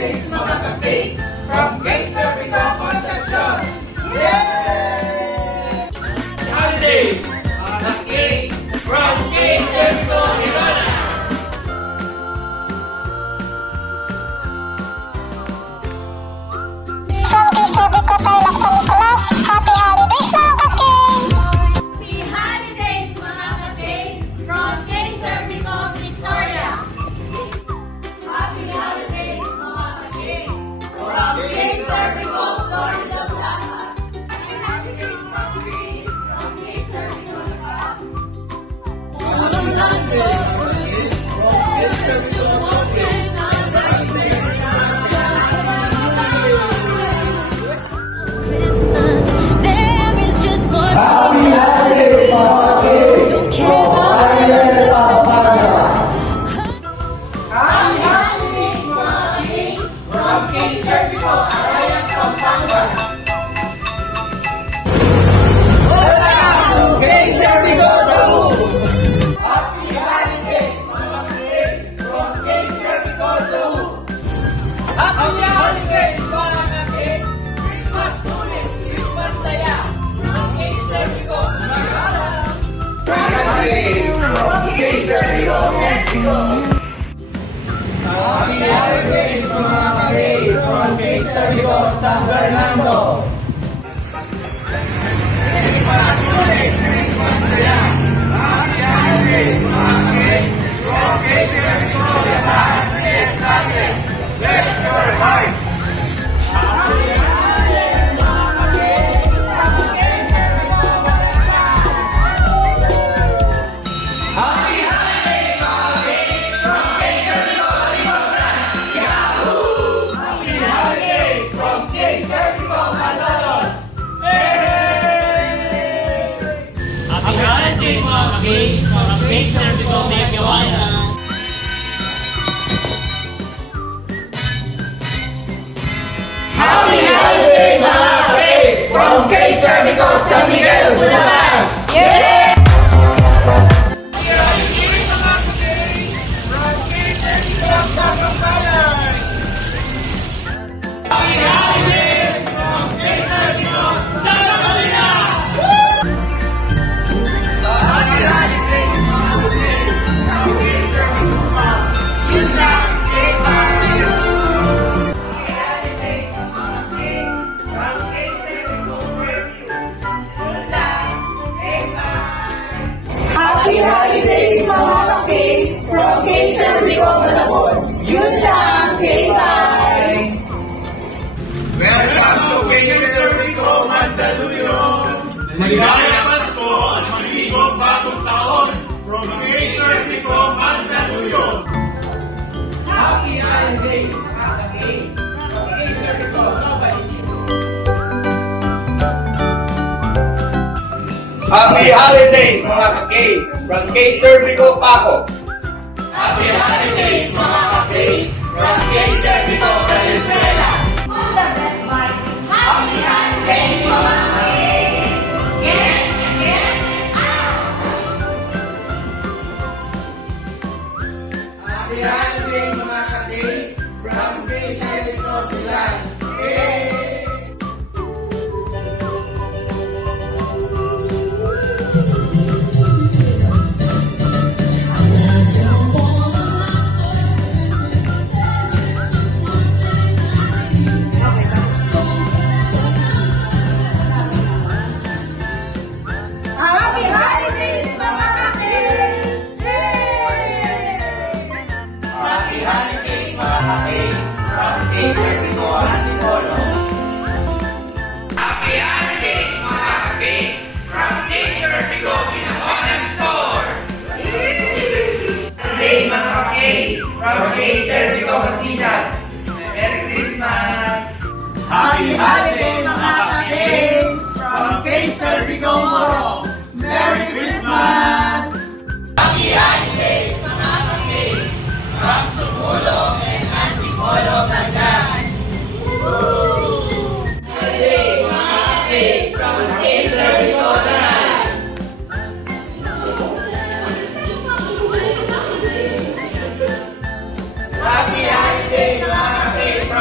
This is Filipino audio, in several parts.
holidays mga ka-cake from Cake Servico Concepcion! Yay! Holidays mga ka-cake from Cake Servico Irona! From Cake Servico Tarlac San Nicolas, happy holidays mga ka-cake! Happy holidays mga ka-cake from Cake Servico Victoria! Happy holidays mga ka-cake from Cake Servico Florida Blanca! Happy holidays mga ka-cake from Cake Servico Happy holidays mga ka-cake from Cake Servico San Fernando! Happy holidays mga ka-cake from Cake Servico Mekyawana. Happy holidays mga ka-cake from Cake Servico San Miguel, Bulacan! Yay! Happy holidays mga ka-cake from Cake Servico Malabon! Yun lang! Okay, bye! Welcome to Cake Servico Mandaluyong! Maligayang Pasko at maligong bagong taon from Cake Servico Mandaluyong! Happy holidays mga ka-cake from Cake Servico Novaliches! Happy holidays mga ka-cake from Cake Servico Paco! Happy holidays mga ka-cake from Cake Servico Valenzuela! All the best, bye! Happy holidays mga ka-cake! Get, out! Happy holidays mga ka-cake from Cake Servico Silan! Yay! Happy holidays mga ka-cake! Happy holidays mga ka-cake from Cake Servico Antipolo! Happy holidays mga ka-cake from Cake Servico Pinamonan Store! Happy mga ka-cake from Cake Servico Basilan! Merry Christmas! Happy holidays mga ka-cake from Cake Servico Moro! Merry Christmas! Happy holidays mga ka-cake from Sumulong and Antipolo, Blancan! Holidays mga ka-cake from Cake Servico Taran! Happy holidays mga ka-cake from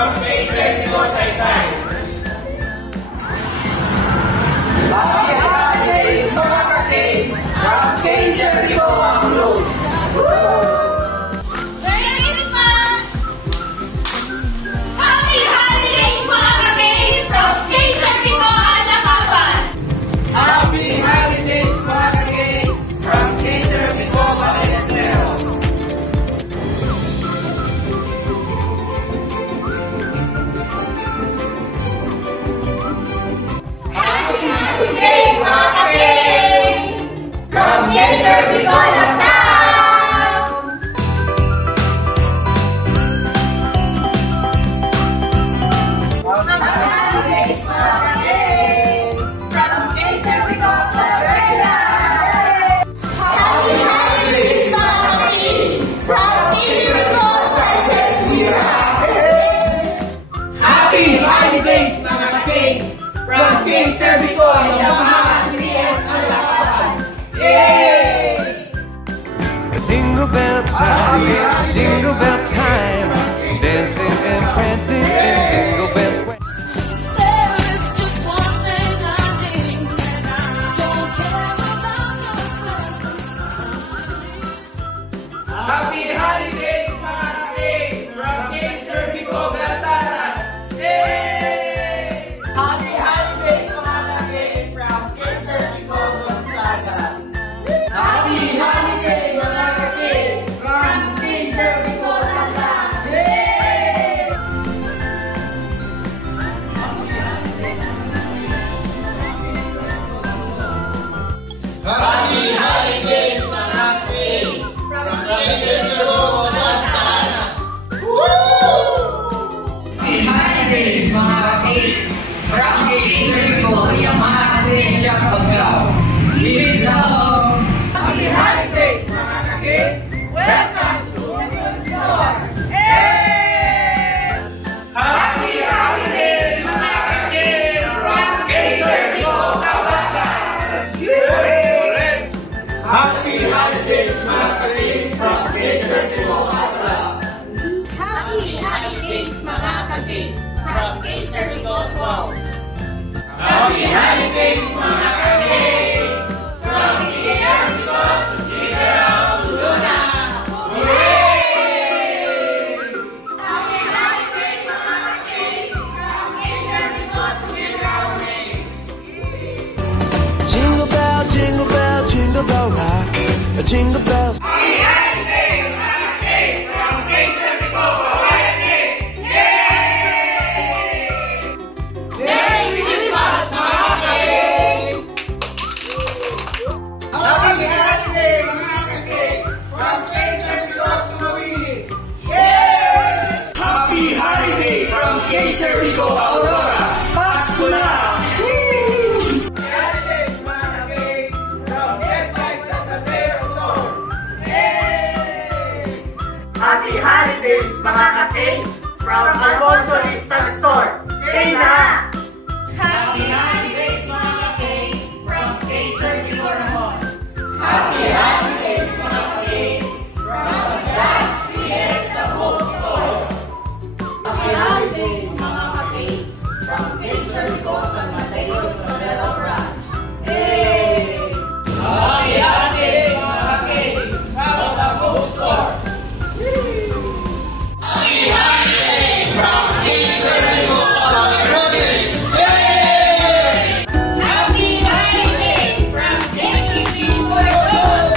jingle bells. Happy holidays mga ka-cake from Alfonso Vista Store. Kay na! Happy holidays mga ka-cake from Kaiser Vigor Ramon. Happy holidays mga ka-cake from Gas Fiesta Book Store. Happy holidays mga ka-cake from Kaiser Vigor San Mateo Isabela Branch. Hey! Happy holidays mga ka-cake from the Book Store. Happy holidays from Kaiser Vigor Province. Hey! Happy holidays from KTC World.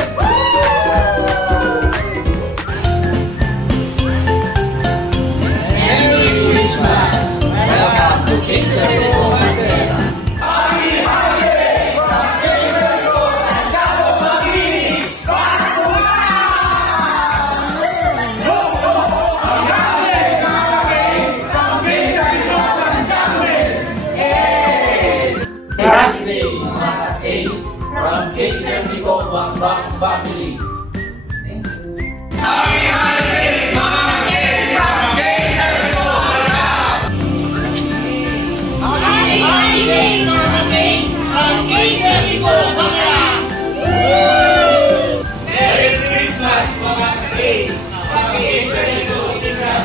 Merry Christmas. Welcome to Kaiser Vigor Mandela. Happy holidays from Kaiser Vigor Santiago Magini. Pasko na! Happy day, mga ka-cake from Kaiser Vigor Bang Family. Happy holidays, mga ka-cake from Kaiser Vigor Bang. Happy holidays, mga ka-cake from Kaiser Vigor Bang. Merry Christmas, mga ka-cake from Kaiser Vigor Bang.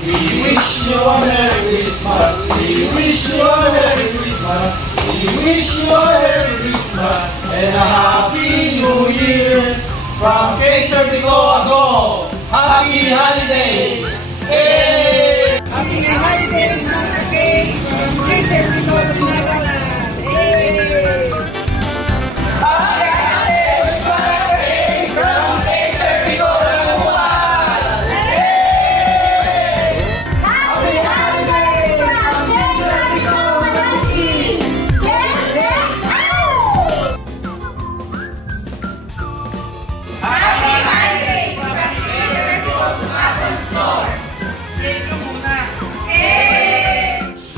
We wish you a Merry Christmas. We wish you a Merry Christmas and a Happy New Year from Kaiser Vigor. Happy holidays! Hey! Happy holidays mga ka-cake from Kaiser Vigor Pinagalan. Hey! Happy holidays, mga ka-cake from Kaiser Vigor. Happy holidays from Kaiser Vigor Malaski. Happy holidays from Kaiser Vigor Tumaton Store.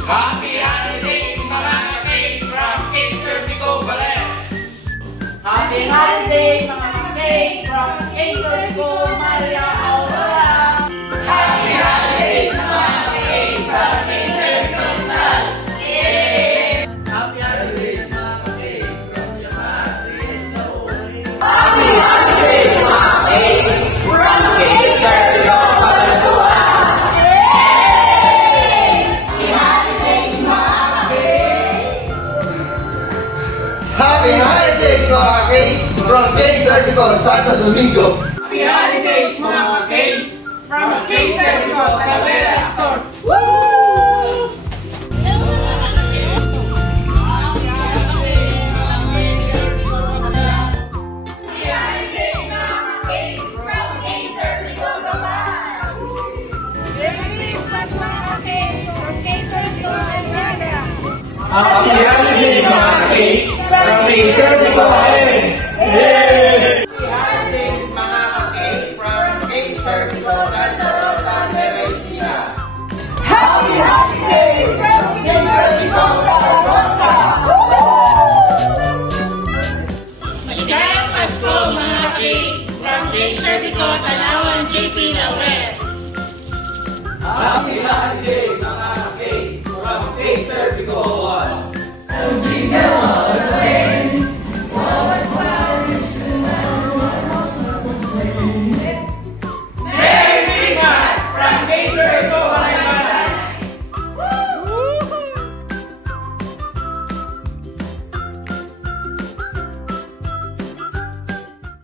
Happy holidays mga ka-cake from Kaiser Vigor Ballet. Happy holidays mga ka-cake from Kaiser Vigor Maria Aurora. Happy holidays mga ka-cake from Kaiser Vigor Sal. Happy holidays, mga ka-cake from Yamaha Fiesta. Happy holidays mga ka-cake from Kaiser Vigor Balagua. Happy holidays mga ka-cake. Happy holidays mga ka-cake from Kaiser Vigor Santo Domingo. Happy holidays mga ka-cake from Kaiser Vigor Talavera Store. Happy holidays mga ka-cake from Christmas mga ka-cake from Cake Servico Aliaga. Happy holiday mga cake from Cake Servico Aliaga. Yay! Happy holidays mga ka-cake from Cake Servico Santa Rosa, Nueva Ecija. Happy holiday from Cake Servico Santa Rosa. Maligayang Pasko mga ka-cake from Cake Servico Tanawan, JP Laurel. Happy holiday mga ka-cake from Cake Servico 1.